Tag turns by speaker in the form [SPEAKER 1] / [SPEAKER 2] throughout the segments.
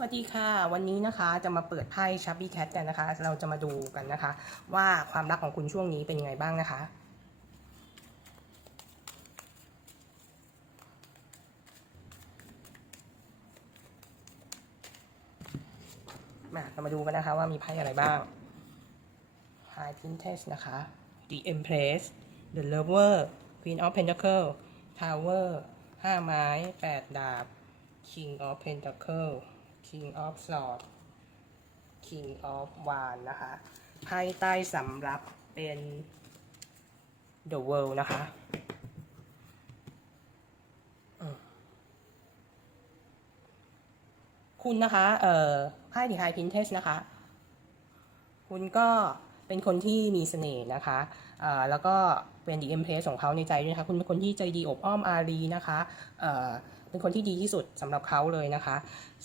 [SPEAKER 1] สวัสดีค่ะ วันนี้นะคะจะมาเปิดไพ่ชับบี้แคทกันนะคะ เราจะมาดูกันนะคะ ว่าความรักของคุณช่วงนี้เป็นยังไงบ้างนะคะ มาเรามาดูกันนะคะว่ามีไพ่อะไรบ้าง High Princess นะคะ The Empress The Lover Queen of pentacles Tower ห้าไม้แปดดาบ King of pentacles King of Swords King of Wands นะคะไพ่ใต้สำรับเป็น The World นะคะคุณนะคะ เอ่อไพ่ The High Princess นะคะ คุณก็ เป็นคนที่มีเสน่ห์นะคะแล้วก็เป็นดีเอ็มเพสของเขาในใจด้วยนะคะคุณเป็นคนที่ใจดีอบอ้อมอารีนะคะเป็นคนที่ดีที่สุดสำหรับเขาเลยนะคะ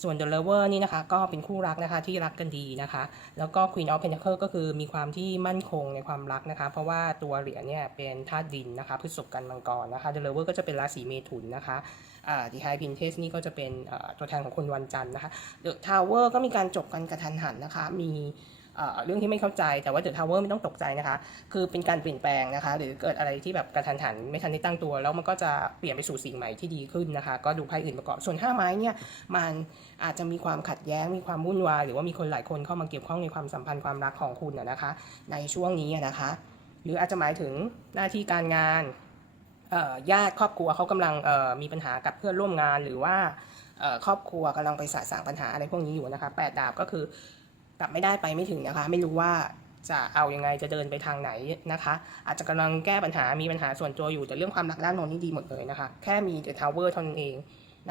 [SPEAKER 1] ส่วน The Lover นี่นะคะ ก็เป็นคู่รักนะคะที่รักกันดีนะคะ แล้วก็ Queen of Pentacles ก็คือมีความที่มั่นคงในความรักนะคะ เพราะว่าตัวเหรียญเนี่ยเป็นธาตุดินนะคะพฤษภกันมังกรนะคะ The Lover ก็จะเป็นราศีเมถุนนะคะอ่า The High Princess นี่ก็จะเป็นตัวแทนของคนวันจันทร์นะคะ The Tower ก็มีการจบกันกระทันหันนะคะ มี เรื่องที่ไม่เข้าใจแต่ว่าเดอะทาวเวอร์ไม่ต้องตกใจนะคะ คือเป็นการเปลี่ยนแปลงนะคะ หรือเกิดอะไรที่แบบกระทันหันไม่ทันได้ตั้งตัว แล้วมันก็จะเปลี่ยนไปสู่สิ่งใหม่ที่ดีขึ้นนะคะ ก็ดูไพ่อื่นประกอบส่วนห้าไม้เนี่ยมันอาจจะมีความขัดแย้งมีความวุ่นวายหรือว่ามีคนหลายคนเข้ามาเกี่ยวข้องในความสัมพันธ์ความรักของคุณนะคะ ในช่วงนี้นะคะ หรืออาจจะหมายถึงหน้าที่การงานญาติครอบครัวเขากำลังมีปัญหากับเพื่อนร่วมงานหรือว่าครอบครัวกำลังไปสะสางปัญหาอะไรพวกนี้อยู่นะคะแปดดาบก็คือ กลับไม่ได้ไปไม่ถึงนะคะ ไม่รู้ว่าจะเอาอยังไงจะเดินไปทางไหนนะคะ อาจจะกำลังแก้ปัญหามีปัญหาส่วนตัวอยู่แต่เรื่องความรักด้านนนนี่ดีหมดเลยนะคะ แค่มี The Tower เท่านั้นเอง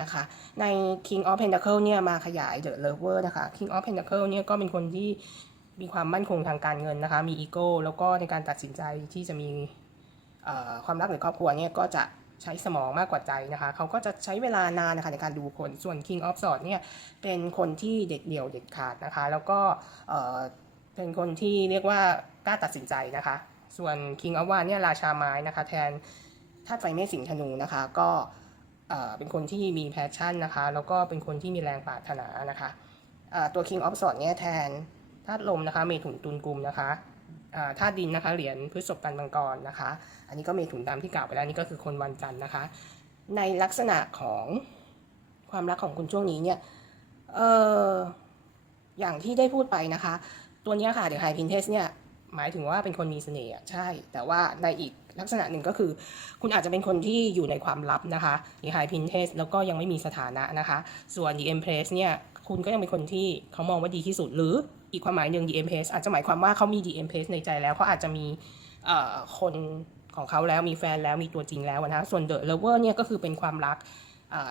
[SPEAKER 1] นะคะ ใน King of Pentacle เนี่ยมาขยาย The Lover นะคะ King of Pentacle เนี่ยก็เป็นคนที่มีความมั่นคงทางการเงินนะคะ มีอีโก้แล้วก็ในการตัดสินใจที่จะมีความรักหรือครอบครัวเนี่ยก็จะ ใช้สมองมากกว่าใจนะคะ เขาก็จะใช้เวลานานนะคะในการดูคน ส่วน King of Swords เนี่ยเป็นคนที่เด็ดเดี่ยวเด็ดขาดนะคะ แล้วก็เป็นคนที่เรียกว่ากล้าตัดสินใจนะคะ ส่วน King of w a n เนี่ยราชาไม้นะคะ แทนธาตุไฟเมษสิงธนูนะคะ ก็เอ่อเป็นคนที่มีแพชชั่นนะคะ แล้วก็เป็นคนที่มีแรงปรารถนานะคะตัว King of Swords เนี่ยแทนธาตุลมนะคะเมถุนตุลกุมนะคะ ธาตุดินนะคะ เหรียญพฤษภกันมังกรนะคะ อันนี้ก็เมถุนตามที่กล่าวไปแล้วนี่ก็คือคนวันจันทร์นะคะ ในลักษณะของความรักของคุณช่วงนี้เนี่ยเอออย่างที่ได้พูดไปนะคะ ตัวนี้ค่ะเดี๋ยวไฮพินเทสเนี่ยหมายถึงว่าเป็นคนมีเสน่ห์ใช่ แต่ว่าในอีกลักษณะหนึ่งก็คือ คุณอาจจะเป็นคนที่อยู่ในความลับนะคะดีไฮพินเทสแล้วก็ยังไม่มีสถานะนะคะ ส่วน The Empress เนี่ยคุณก็ยังเป็นคนที่เขามองว่าดีที่สุดหรือ อีกความหมายหนึ่ง The Empress อาจจะหมายความว่าเขามี The Empress ในใจแล้วเขาอาจจะมีคนของเขาแล้วมีแฟนแล้วมีตัวจริงแล้วนะคะส่วน The Lover เนี่ยก็คือเป็นความรัก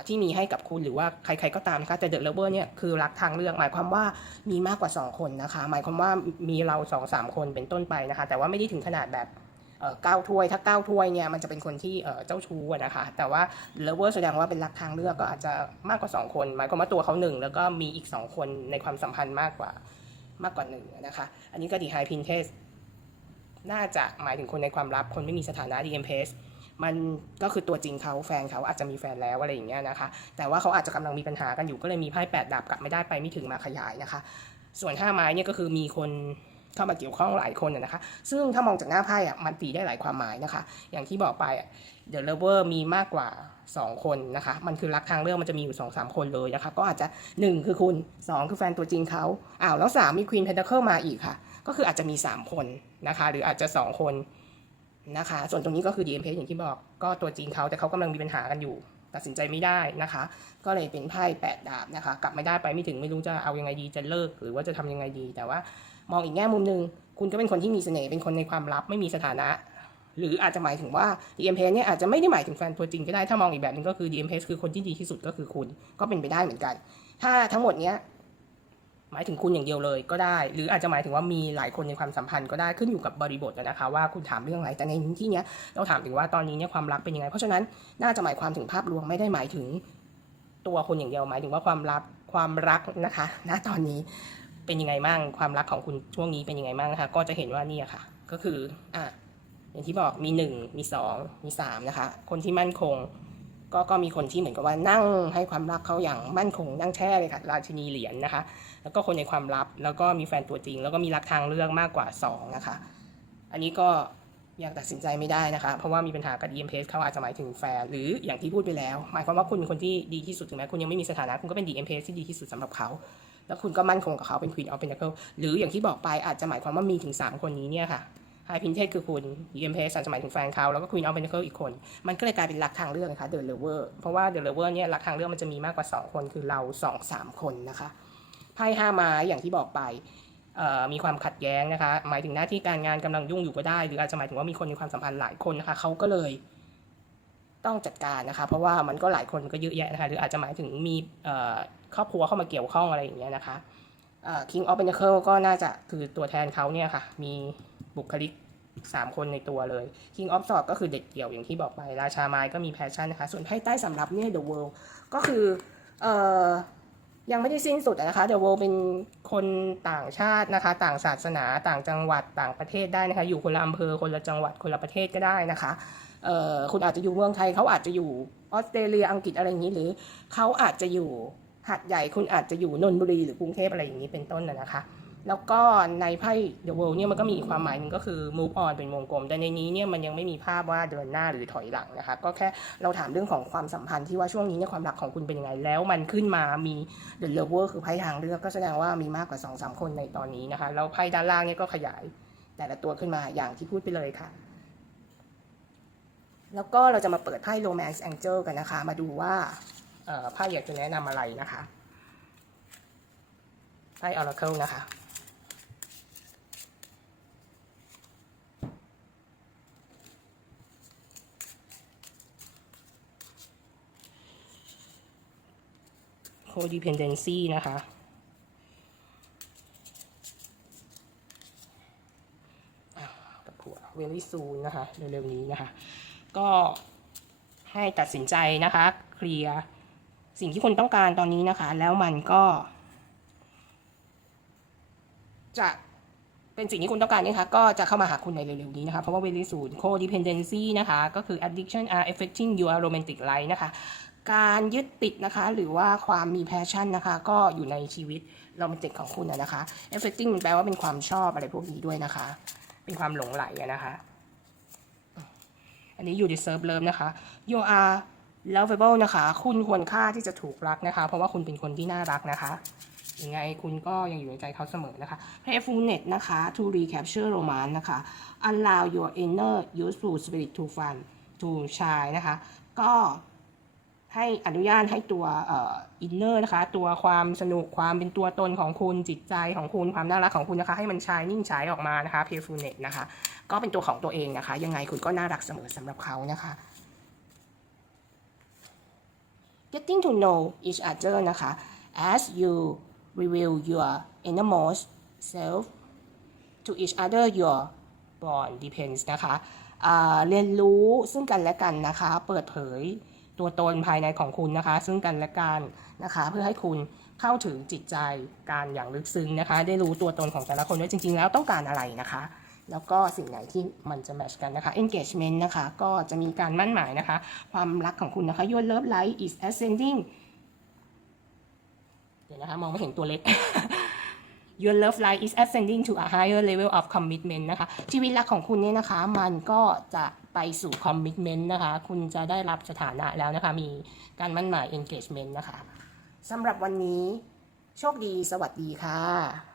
[SPEAKER 1] ที่มีให้กับคุณหรือว่าใครๆก็ตามนะคะแต่เดอะเลเวอร์เนี่ยคือรักทางเลือก หมายความว่ามีมากกว่า 2 คนนะคะ หมายความว่ามีเรา2อสามคนเป็นต้นไปนะคะ แต่ว่าไม่ได้ถึงขนาดแบบเก้าถ้วย ถ้าเก้าถ้วยเนี่ยมันจะเป็นคนที่เจ้าชู้นะคะ แต่ว่าเลเวอร์แสดงว่าเป็นรักทางเลือกก็อาจจะมากกว่า 2 คน หมายความว่าตัวเขาหนึ่งแล้วก็มีอีก 2 คนในความสัมพันธ์มากกว่า มากกว่าหนึ่งนะคะ อันนี้ก็ดีไฮพินเทสน่าจะหมายถึงคนในความลับ คนไม่มีสถานะดีมเพสมันก็คือตัวจริงเขาแฟนเขาอาจจะมีแฟนแล้วอะไรอย่างเงี้ยนะคะ แต่ว่าเขาอาจจะกำลังมีปัญหากันอยู่ก็เลยมีไพ่แปดดาบกลับไม่ได้ไปไม่ถึงมาขยายนะคะ ส่วนห้าไม้เนี่ยก็คือมีคน เข้ามาเกี่ยวข้องหลายคนนะคะ ซึ่งถ้ามองจากหน้าไพ่อะมันตีได้หลายความหมายนะคะ อย่างที่บอกไปเดอะเลเวอร์มีมากกว่า 2 คนนะคะ มันคือรักทางเรื่องมันจะมีอยู่2อสคนเลยนะคะ ก็อาจจะ 1 คือคุณ 2 คือแฟนตัวจริงเขาอ้าวแล้ว 3 มีควีนเพนท a เคิลมาอีกค่ะ ก็คืออาจจะมี 3 คนนะคะ หรืออาจจะ 2 คนนะคะ ส่วนตรงนี้ก็คือ DMP อย่างที่บอกก็ตัวจริงเขาแต่เขากำลังมีปัญหากันอยู่ ตัดสินใจไม่ได้นะคะ ก็เลยเป็นไพ่แปดดาบนะคะ กลับไม่ได้ไปไม่ถึงไม่รู้จะเอายังไงดีจะเลิก หรือว่าจะทำยังไงดีแต่ว่ามองอีกแง่มุมหนึ่งคุณก็เป็นคนที่มีเสน่ห์เป็นคนในความลับไม่มีสถานะ หรืออาจจะหมายถึงว่า DMP เนี่ยอาจจะไม่ได้หมายถึงแฟนตัวจริงก็ได้ถ้ามองอีกแบบหนึงก็คือ DMP คือคนที่ดีที่สุดก็คือคุณก็เป็นไปได้เหมือนกัน ถ้าทั้งหมดเนี้ยหมายถึงคุณอย่างเดียวเลยก็ได้ หรืออาจจะหมายถึงว่ามีหลายคนในความสัมพันธ์ก็ได้ขึ้นอยู่กับบริบทนะคะว่าคุณถามเรื่องอะไรแต่ในที่เนี้ยเราถามถึงว่าตอนนี้เนี่ยความรักเป็นยังไง เพราะฉะนั้นน่าจะหมายความถึงภาพรวมไม่ได้หมายถึงตัวคนอย่างเดียวหมายถึงว่าความรักความรักนะคะณตอนนี้ เป็นยังไงบ้างความรักของคุณช่วงนี้เป็นยังไงบ้างนะคะ ก็จะเห็นว่านี่ค่ะ ก็คืออะอย่างที่บอกมีหนึ่งมีสองมีสามนะคะ คนที่มั่นคง ก็ก็มีคนที่เหมือนกับว่านั่งให้ความรักเขาอย่างมั่นคงนั่งแช่เลยค่ะราชินีเหรียญนะคะ แล้วก็คนในความลับแล้วก็มีแฟนตัวจริง แล้วก็มีรักทางเลือกมากกว่า2นะคะ อันนี้ก็ยังตัดสินใจไม่ได้นะคะ เพราะว่ามีปัญหากับ EMPS เขาอาจจะหมายถึงแฟนหรืออย่างที่พูดไปแล้ว หมายความว่าคุณเป็นคนที่ดีที่สุดถึงแม้คุณยังไม่มีสถานะคุณก็เป็น DMPS ที่ดีที่สุดสำหรับเขา แล้วคุณก็มั่นคงกับเขาเป็น Queen of Pentacle หรืออย่างที่บอกไปอาจจะหมายความว่ามีถึง 3 คนนี้เนี่ยค่ะ High Princess คือคุณ EMPS อาจจะหมายถึงแฟนเขาแล้วก็ Queen of Pentacles อีกคน มันก็เลยกลายเป็นรักทางเลือกนะคะ The Lover เพราะว่า The Lover เนี่ยรักทางเลือกมันจะมีมากกว่า 2 คนคือเรา 2 3 คนนะคะไพ่ห้าไม้อย่างที่บอกไปมีความขัดแย้งนะคะ หมายถึงหน้าที่การงานกำลังยุ่งอยู่ก็ได้ หรืออาจจะหมายถึงว่ามีคนในความสัมพันธ์หลายคนนะคะเขาก็เลยต้องจัดการนะคะ เพราะว่ามันก็หลายคนก็เยอะแยะนะคะหรืออาจจะหมายถึงมี ครอบครัวเข้ามาเกี่ยวข้องอะไรอย่างเงี้ยนะคะเอ่อ King of Pentacles ก็น่าจะคือตัวแทนเขาเนี่ยค่ะ มีบุคลิก 3 คนในตัวเลย King of Swords ก็คือเด็ดเดี่ยวอย่างที่บอกไป ราชาไม้ก็มีแพชชั่นนะคะ ส่วนไพ่ใต้สำรับเนี่ย The World ก็คือเอ่อยังไม่ได้สิ้นสุดอะนะคะเดอะโวเป็นคนต่างชาตินะคะ ต่างศาสนาต่างจังหวัดต่างประเทศได้นะคะ อยู่คนละอำเภอคนละจังหวัดคนละประเทศก็ได้นะคะเอ่อคุณอาจจะอยู่เมืองไทยเขาอาจจะอยู่ออสเตรเลียอังกฤษอะไรอย่างนี้หรือเขาอาจจะอยู่ หัดใหญ่คุณอาจจะอยู่นนทบุรีหรือกรุงเทพอะไรอย่างนี้เป็นต้นนะนะคะ แล้วก็ในไพ่ The World เนี่ยมันก็มีอีกความหมายหนึ่งก็คือ move on เป็นวงกลม แต่ในนี้เนี่ยมันยังไม่มีภาพว่าเดินหน้าหรือถอยหลังนะคะ ก็แค่เราถามเรื่องของความสัมพันธ์ที่ว่าช่วงนี้เนี่ยความรักของคุณเป็นยังไง แล้วมันขึ้นมามี The Lover คือไพ่ทางเลือกก็แสดงว่ามีมากกว่า2อสคนในตอนนี้นะคะ แล้วไพ่ด้านล่างเนี่ยก็ขยาย แต่ละตัวขึ้นมาอย่างที่พูดไปเลยค่ะแล้วก็เราจะมาเปิดไพ่ Romance Angel กันนะคะ มาดูว่า ไพ่อยากจะแนะนำอะไรนะคะไพ่ Oracle นะคะ codependency นะคะอะกับผัว very soon นะคะ เร็วๆนี้นะคะ ก็ให้ตัดสินใจนะคะ เคลียร์ สิ่งที่คุณต้องการตอนนี้นะคะ แล้วมันก็ จะเป็นสิ่งที่คุณต้องการนะคะ ก็จะเข้ามาหาคุณในเร็วๆนี้นะคะ เพราะว่า very soon codependency นะคะ ก็คือ addiction are affecting your romantic life นะคะ การยึดติดนะคะ หรือว่าความมีแพชชั่นนะคะ ก็อยู่ในชีวิตโรแมนติกของคุณนะนะคะ affecting มันแปลว่าเป็นความชอบอะไรพวกนี้ด้วยนะคะ เป็นความหลงไหลนะคะ อันนี้ you deserve love นะคะ you are lovable นะคะ คุณควรค่าที่จะถูกรักนะคะ เพราะว่าคุณเป็นคนที่น่ารักนะคะยังไงคุณก็ยังอยู่ในใจเขาเสมอนะคะ playfulness นะคะ to recapture romance นะคะ allow your inner youthful spirit to fun to shine นะคะ ก็ให้อนุญาตให้ตัวเอินเนอร์นะคะ ตัวความสนุกความเป็นตัวตนของคุณจิตใจของคุณความน่ารักของคุณนะคะ ให้มันชายนิ่งฉายออกมานะคะ playfulness นะคะ ก็เป็นตัวของตัวเองนะคะ ยังไงคุณก็น่ารักเสมอสำหรับเขานะคะ getting to know each other นะคะ as you reveal your innermost self to each other your bond depends นะคะเรียนรู้ซึ่งกันและกันนะคะ เปิดเผยตัวตนภายในของคุณนะคะ ซึ่งกันและกันนะคะ เพื่อให้คุณเข้าถึงจิตใจการอย่างลึกซึ้งนะคะ ได้รู้ตัวตนของแต่ละคนว่าจริง ๆ แล้วต้องการอะไรนะคะ แล้วก็สิ่งไหนที่มันจะแมชกันนะคะ engagement นะคะ ก็จะมีการมั่นหมายนะคะ ความรักของคุณนะคะ your love life is ascending เดี๋ยวนะคะ มองไม่เห็นตัวเล็ก Your love life is ascending to a higher level of commitment นะคะ ชีวิตรักของคุณเนี่ยนะคะ มันก็จะไปสู่ commitment นะคะ คุณจะได้รับสถานะแล้วนะคะ มีการมั่นหมาย engagement นะคะสำหรับวันนี้โชคดี สวัสดีค่ะ